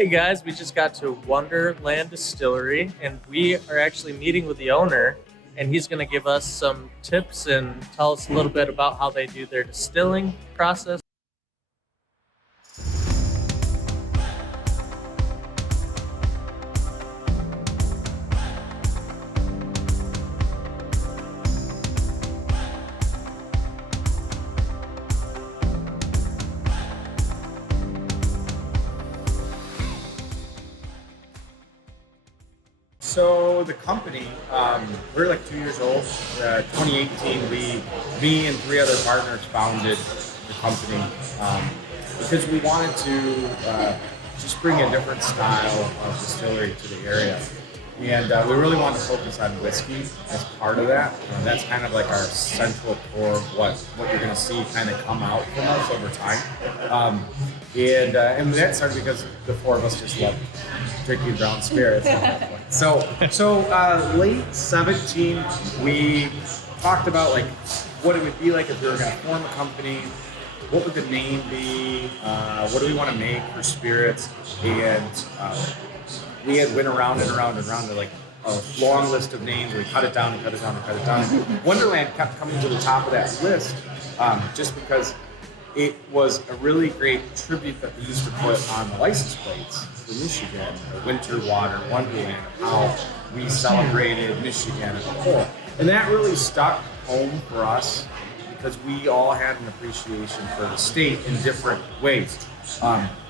Hey guys, we just got to Wonderland Distillery and we are actually meeting with the owner, and he's going to give us some tips and tell us a little bit about how they do their distilling process. So the company, we're like 2 years old. 2018, me and 3 other partners founded the company because we wanted to just bring a different style of distillery to the area. And we really wanted to focus on whiskey as part of that. And that's kind of like our central core of what you're going to see kind of come out from us over time. And that started because the 4 of us just love drinking brown spirits. So late 17, we talked about like what it would be like if we were going to form a company. What would the name be? What do we want to make for spirits? And we had went around and around and around to like a long list of names. We cut it down and cut it down and cut it down. Wonderland kept coming to the top of that list just because it was a really great tribute that we used to put on the license plates for Michigan, the winter water Wonderland, how we celebrated Michigan as a whole. And that really stuck home for us because we all had an appreciation for the state in different ways.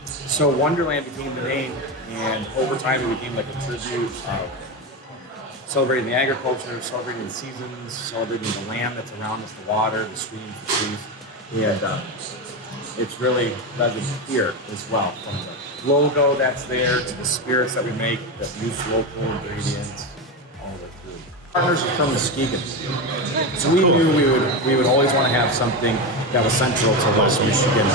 So Wonderland became the name, and over time it became like a tribute of celebrating the agriculture, celebrating the seasons, celebrating the land that's around us, the water, the streams, the trees. And it's really present here as well, from the logo that's there to the spirits that we make that use local ingredients, all the way through. Partners are from Muskegon, so we knew we would always want to have something that was central to West Michigan.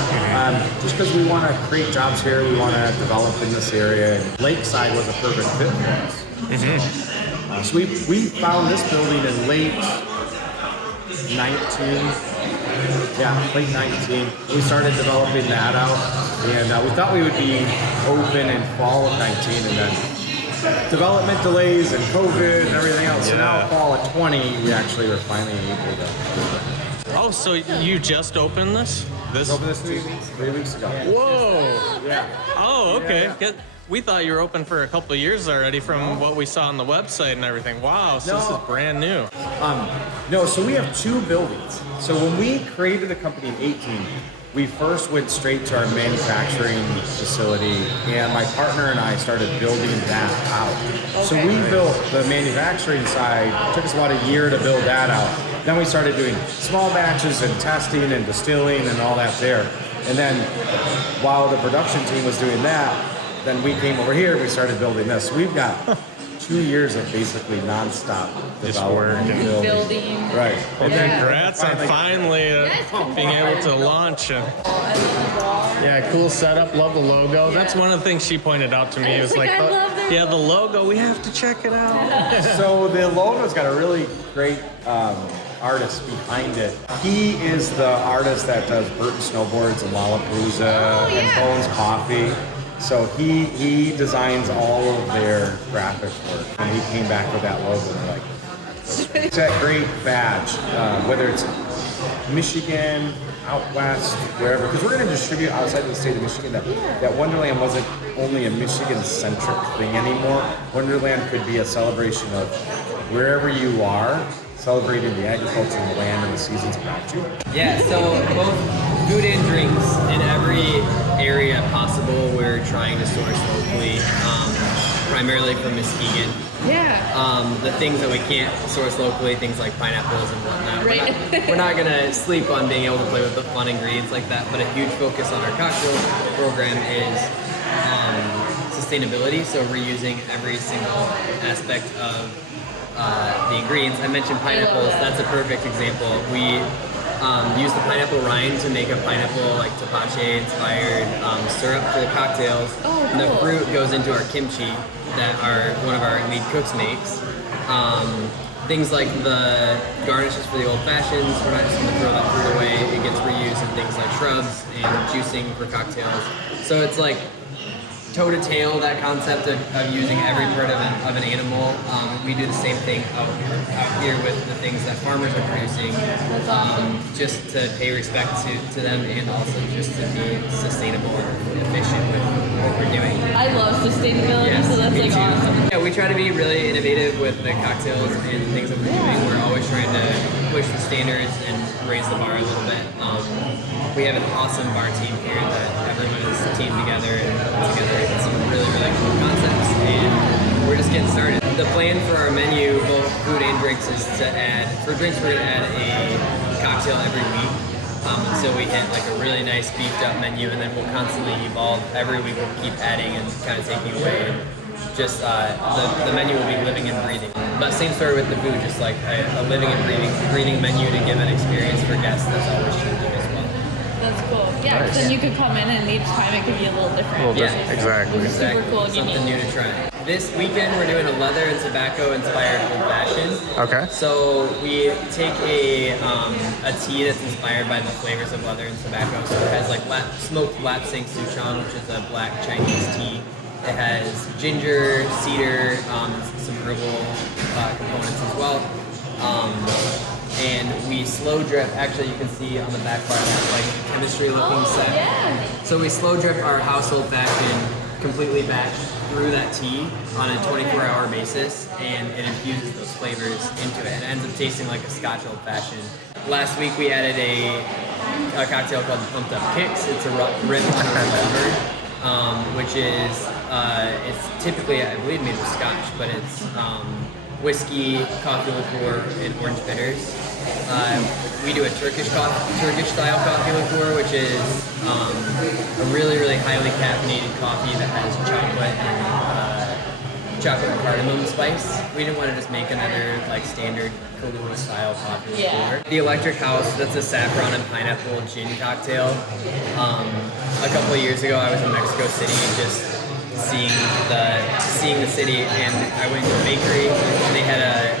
Just because we want to create jobs here, we want to develop in this area, and Lakeside was a perfect fit for us. Mm-hmm. So we found this building in late 19. We started developing that out, and we thought we would be open in fall of 19, and then development delays and COVID and everything else. So now fall of 20, we actually were finally able to. Oh, so you just opened this? Opened this 3 weeks ago. Whoa! Yeah. Oh, okay. Yeah. We thought you were open for a couple of years already from what we saw on the website and everything. Wow, so this is brand new. No, so we have 2 buildings. So when we created the company in 18, we first went straight to our manufacturing facility, and my partner and I started building that out. So we built the manufacturing side. It took us about a year to build that out. Then we started doing small batches and testing and distilling and all that there. And then while the production team was doing that, then we came over here, we started building this. We've got 2 years of basically nonstop development and building. Right. And then congrats on finally being able to launch. Yeah, cool setup. Love the logo. That's one of the things she pointed out to me. It was like, the logo. We have to check it out. So the logo's got a really great artist behind it. He is the artist that does Burton Snowboards and Lollapalooza and Bones Coffee. So he designs all of their graphic work, and he came back with that logo. And we're like, it's that great badge, whether it's Michigan, out west, wherever, because we're going to distribute outside of the state of Michigan. That Wonderland wasn't only a Michigan-centric thing anymore. Wonderland could be a celebration of wherever you are, celebrating the agriculture and the land and the seasons around you. Yeah, so both food and drinks in every area possible we're trying to source locally, primarily from Muskegon. Yeah. The things that we can't source locally, things like pineapples and whatnot. Right. We're not gonna sleep on being able to play with the fun ingredients like that, but a huge focus on our cocktail program is sustainability, so reusing every single aspect of the ingredients. I mentioned pineapples, that's a perfect example. We use the pineapple rind to make a pineapple like tepache inspired syrup for the cocktails. Oh, and the cool. fruit goes into our kimchi that one of our lead cooks makes. Things like the garnishes for the old fashions, we're not just going to throw that fruit away. It gets reused in things like shrubs and juicing for cocktails. So it's like toe to tail that concept of using every part of an animal. We do the same thing out here with the things that farmers are producing, just to pay respect to them and also just to be sustainable and efficient with what we're doing. I love sustainability, so that's like awesome. Yeah, we try to be really innovative with the cocktails and the things that we're doing. We're always trying to push the standards and raise the bar a little bit. We have an awesome bar team here that everyone is teamed together and put together some really, really cool concepts, and we're just getting started. The plan for our menu, both food and drinks, is to add, for drinks we're going to add a cocktail every week. So we hit like a really nice beefed up menu, and then we'll constantly evolve. Every week we'll keep adding and kind of taking away. And just the menu will be living and breathing. But same story with the food, just like a living and breathing menu to give an experience for guests that's always changing as well. That's cool. Yeah, Nice. then you could come in and each time it could be a little different. Exactly. It's super cool and Something unique. new to try. This weekend we're doing a leather and tobacco inspired old fashioned. Okay. So we take a tea that's inspired by the flavors of leather and tobacco. So it has like smoked lapsang souchong, which is a black Chinese tea. It has ginger, cedar, some herbal components as well. And we slow drip, actually you can see on the back bar that like chemistry looking set. Yeah. So we slow drip our household fashion completely batched through that tea on a 24-hour basis, and it infuses those flavors into it. And it ends up tasting like a Scotch old fashioned. Last week we added a cocktail called Pumped Up Kicks. It's a rip on a revolver, which is, it's typically, I believe, made with Scotch, but it's whiskey, coffee liqueur, and orange bitters. We do a Turkish style coffee liqueur, which is a really, really highly caffeinated coffee that has chocolate and cardamom spice. We didn't want to just make another like standard Kahlua style coffee liqueur. The Electric House, that's a saffron and pineapple gin cocktail. A couple of years ago, I was in Mexico City just seeing the city, and I went to a bakery and they had a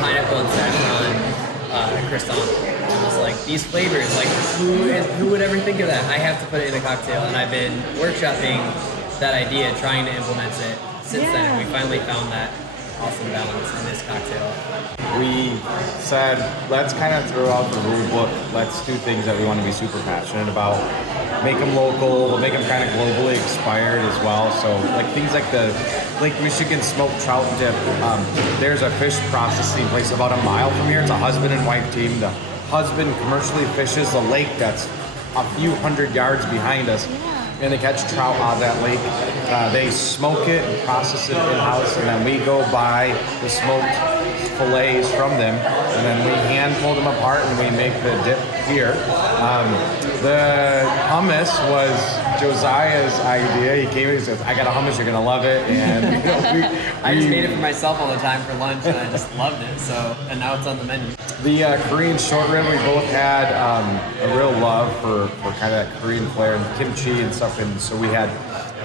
pineapple and saffron croissant. I was like, these flavors, like who would ever think of that? I have to put it in a cocktail, and I've been workshopping that idea, trying to implement it since then, and we finally found that awesome balance in this cocktail. We said, let's kind of throw out the rule book. Let's do things that we want to be super passionate about. Make them local. We'll make them kind of globally expired as well. So like things like the Lake Michigan smoked trout dip. There's a fish processing place about a mile from here. It's a husband and wife team. The husband commercially fishes the lake that's a few hundred yards behind us. And they catch trout out of that lake. They smoke it and process it in-house, and then we go buy the smoked fillets from them, and then we hand pull them apart and we make the dip here. The hummus was Josiah's idea. He came in and says, I got a hummus, you're gonna love it. And I just made it for myself all the time for lunch, and I just loved it. So, and now it's on the menu. The Korean short rib, we both had a real love for kind of that Korean flair and kimchi and stuff. And so we had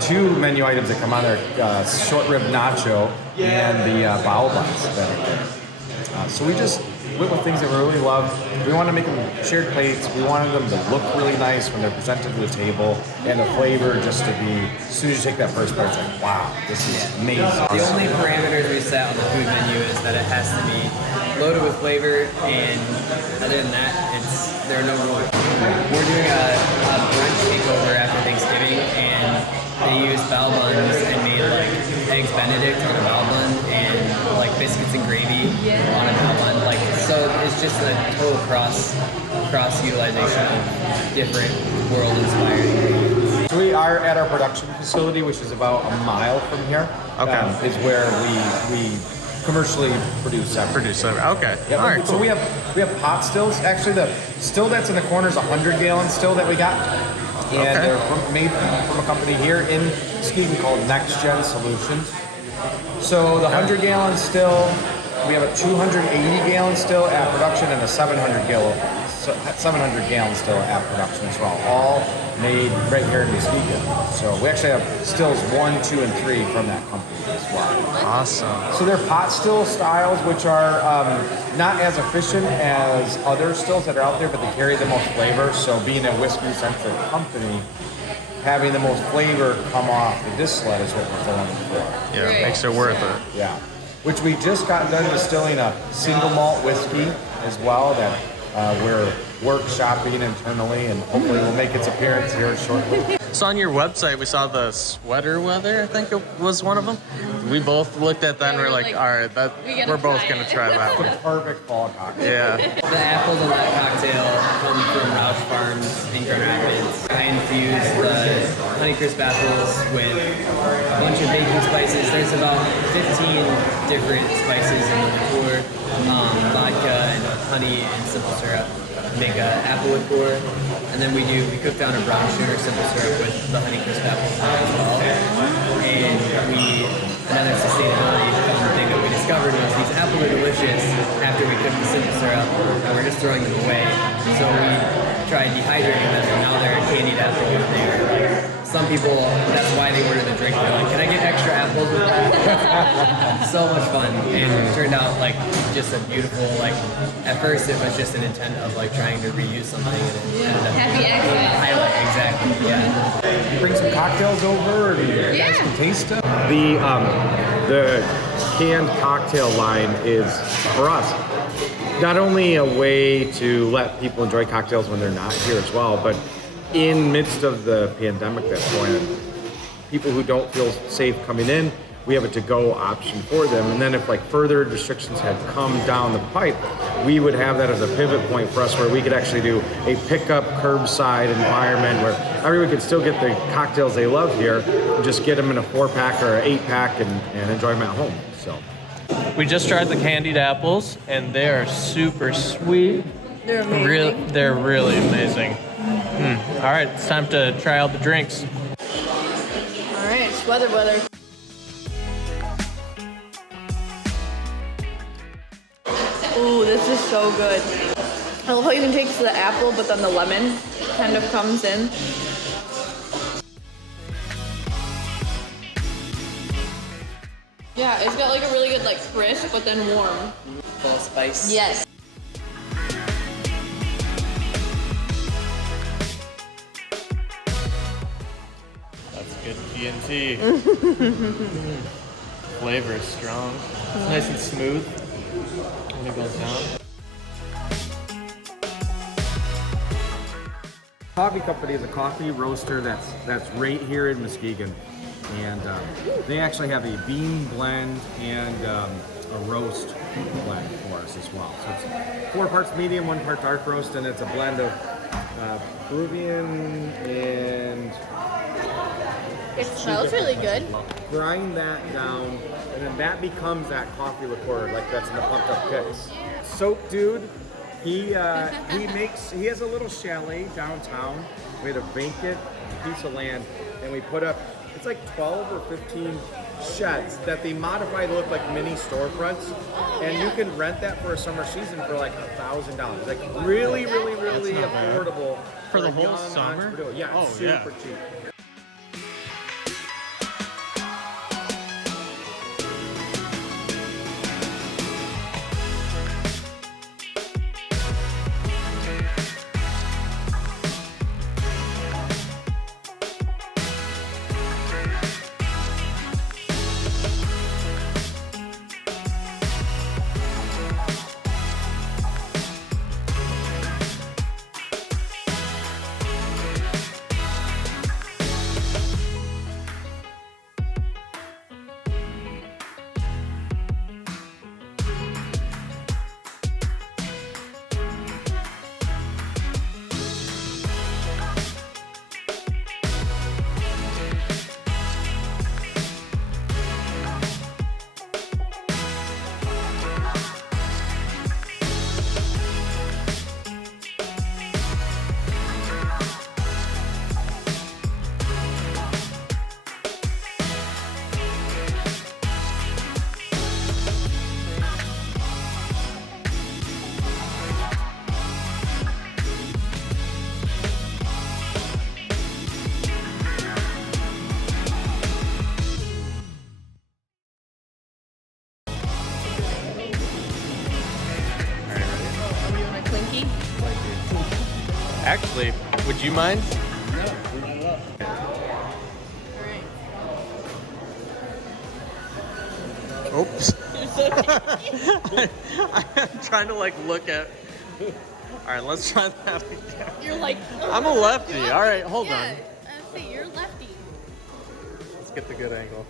two menu items that come on there, short rib nacho and the bao buns that are there. So we just went with things that we really loved. We wanted to make them shared plates. We wanted them to look really nice when they're presented to the table, and the flavor just to be, as soon as you take that first bite, it's like, wow, this is amazing. The only parameters we set on the food menu is that it has to be loaded with flavor, and other than that, there are no rules. We're doing a brunch takeover after Thanksgiving, and they used bao buns and made like eggs Benedict on a bao bun and like biscuits and gravy on a bao bun. Like, so it's just a total cross utilization of different world-inspired ingredients. So we are at our production facility, which is about a mile from here. Okay. Is where we commercially produce that. Okay. Yep. All right. So we have pot stills. Actually, the still that's in the corner is a 100-gallon still that we got, and they're made from a company here in Muskegon called Next Gen Solutions. So the 100-gallon still, we have a 280-gallon still at production and a 700-gallon still at production as well. All made right here in Muskegon. So we actually have stills 1, 2, and 3 from that company as well. Awesome. So they're pot still styles, which are not as efficient as other stills that are out there, but they carry the most flavor. So being a whiskey-centric company, having the most flavor come off the distillate is what we're going for. Yeah, Right. makes it worth it. Yeah. Which we just got done distilling a single malt whiskey as well that we're workshopping internally, and hopefully will make its appearance here shortly. So on your website, we saw the sweater weather, I think it was one of them. We both looked at that and we're like, all right, we're both going to try that one. Perfect fall cocktail. Yeah. The apples in that cocktail come from Roush Farms in Grand Rapids. I infused the Honeycrisp apples with a bunch of baking spices. There's about 15 different spices in the liqueur, vodka and honey and simple syrup. Make an apple liqueur, and then we cook down a brown sugar simple syrup with the Honeycrisp apples as well. And another sustainability fun thing that we discovered was these apples are delicious after we cook the simple syrup, and we're just throwing them away. So we tried dehydrating them, and now they're candied apple. Some people, that's why they order the drink. They're like, can I get extra apples with that? So much fun. And it turned out like just a beautiful, like, at first it was just an intent of like trying to reuse something. And it ended up Happy accident. highlight, exactly, yeah. Bring some cocktails over and you guys can taste them. The canned cocktail line is, for us, not only a way to let people enjoy cocktails when they're not here as well, but in midst of the pandemic that's going on, people who don't feel safe coming in, we have a to-go option for them. And then if like further restrictions had come down the pipe, we would have that as a pivot point for us where we could actually do a pickup curbside environment where everyone could still get the cocktails they love here and just get them in a 4-pack or an 8-pack and enjoy them at home. So We just tried the candied apples, and they are super sweet. They're amazing. They're really amazing. All right, it's time to try out the drinks. All right, it's weather. Ooh, this is so good. I love how you can taste the apple, but then the lemon kind of comes in. Yeah, it's got like a really good like crisp, but then warm. Full of spice. Yes. That's good G&T. Flavor is strong. It's nice and smooth when it goes down. Coffee Company is a coffee roaster that's right here in Muskegon, and they actually have a bean blend and a roast blend for us as well. So it's 4 parts medium, 1 part dark roast, and it's a blend of Peruvian and It smells really good. grind that down, and then that becomes that coffee liqueur, like that's in the pumped up kicks. Soap Dude, he has a little chalet downtown. We had a vacant piece of land, and we put up, it's like 12 or 15 sheds that they modify to look like mini storefronts, and you can rent that for a summer season for like $1,000. Like really affordable For the a whole young summer? entrepreneur. Yeah, Oh, it's yeah. super cheap. Clinky. Actually, would you mind Oops. I'm trying to like look at. All right, let's try that again. You're like. I'm a lefty. All right, hold on. See, you're lefty. Let's get the good angle.